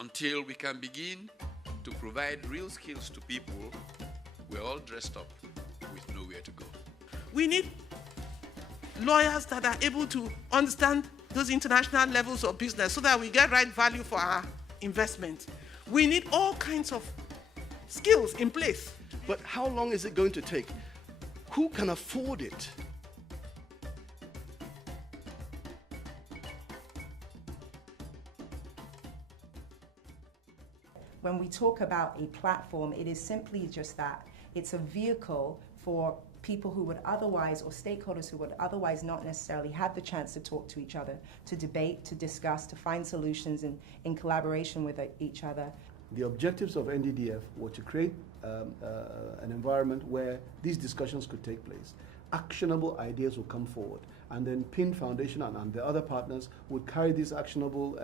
Until we can begin to provide real skills to people, we're all dressed up with nowhere to go. We need lawyers that are able to understand those international levels of business so that we get right value for our investment. We need all kinds of skills in place. But how long is it going to take? Who can afford it? When we talk about a platform, it is simply just that. It's a vehicle for people who would otherwise, or stakeholders who would otherwise not necessarily have the chance to talk to each other, to debate, to discuss, to find solutions in collaboration with each other. The objectives of NDDF were to create an environment where these discussions could take place. Actionable ideas would come forward, and then PIN Foundation and the other partners would carry these actionable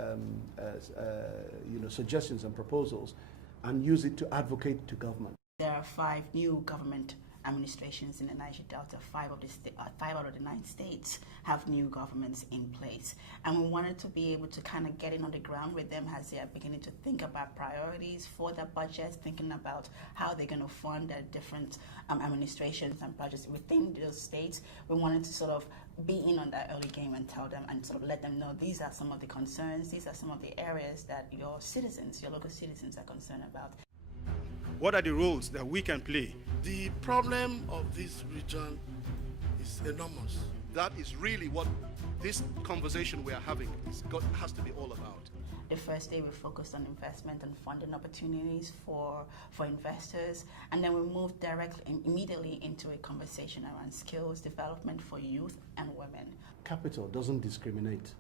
suggestions and proposals and use it to advocate to government. There are 5 new government administrations in the Niger Delta. 5 out of the 9 states have new governments in place. And we wanted to be able to kind of get in on the ground with them as they are beginning to think about priorities for their budgets, thinking about how they're going to fund their different administrations and budgets within those states. We wanted to sort of be in on that early game and tell them and sort of let them know these are some of the concerns, these are some of the areas that your citizens, your local citizens are concerned about. What are the roles that we can play? The problem of this region is enormous. That is really what this conversation we are having has to be all about. The first day we focused on investment and funding opportunities for investors, and then we moved immediately into a conversation around skills development for youth and women. Capital doesn't discriminate.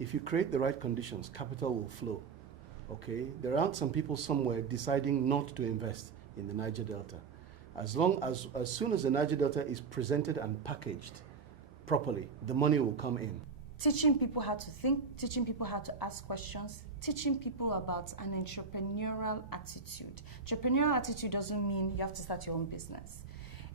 If you create the right conditions, capital will flow. Okay, there aren't some people somewhere deciding not to invest in the Niger Delta. As soon as the Niger Delta is presented and packaged properly, the money will come in. Teaching people how to think, teaching people how to ask questions, teaching people about an entrepreneurial attitude. Entrepreneurial attitude doesn't mean you have to start your own business.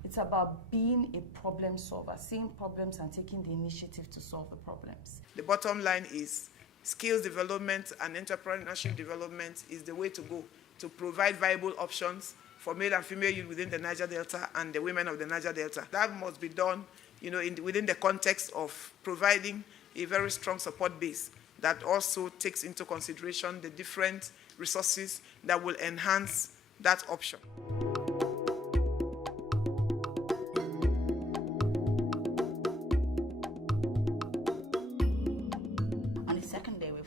It's about being a problem solver, seeing problems and taking the initiative to solve the problems. The bottom line is skills development and entrepreneurship development is the way to go to provide viable options for male and female youth within the Niger Delta and the women of the Niger Delta. That must be done, within the context of providing a very strong support base that also takes into consideration the different resources that will enhance that option.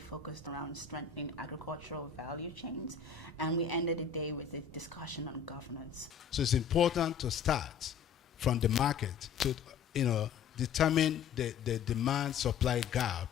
Focused around strengthening agricultural value chains, and we ended the day with a discussion on governance. So it's important to start from the market to determine the demand-supply gap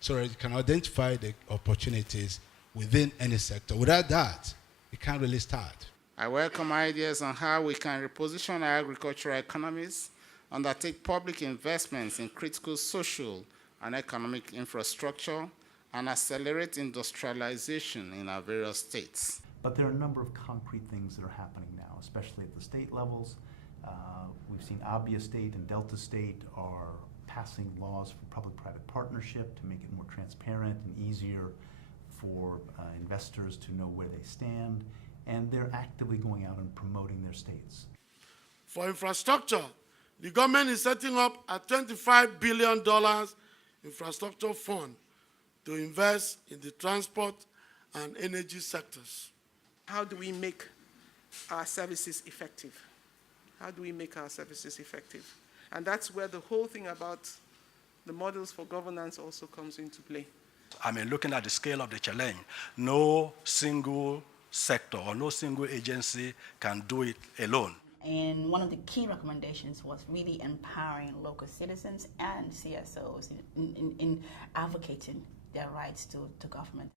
so that you can identify the opportunities within any sector. Without that, you can't really start. I welcome ideas on how we can reposition our agricultural economies, undertake public investments in critical social and economic infrastructure, and accelerate industrialization in our various states. But there are a number of concrete things that are happening now, especially at the state levels. We've seen Abia State and Delta State are passing laws for public-private partnership to make it more transparent and easier for investors to know where they stand, and they're actively going out and promoting their states. For infrastructure, the government is setting up a $25 billion infrastructure fund to invest in the transport and energy sectors. How do we make our services effective? How do we make our services effective? And that's where the whole thing about the models for governance also comes into play. Looking at the scale of the challenge, no single sector or no single agency can do it alone. And one of the key recommendations was really empowering local citizens and CSOs in advocating their rights to government.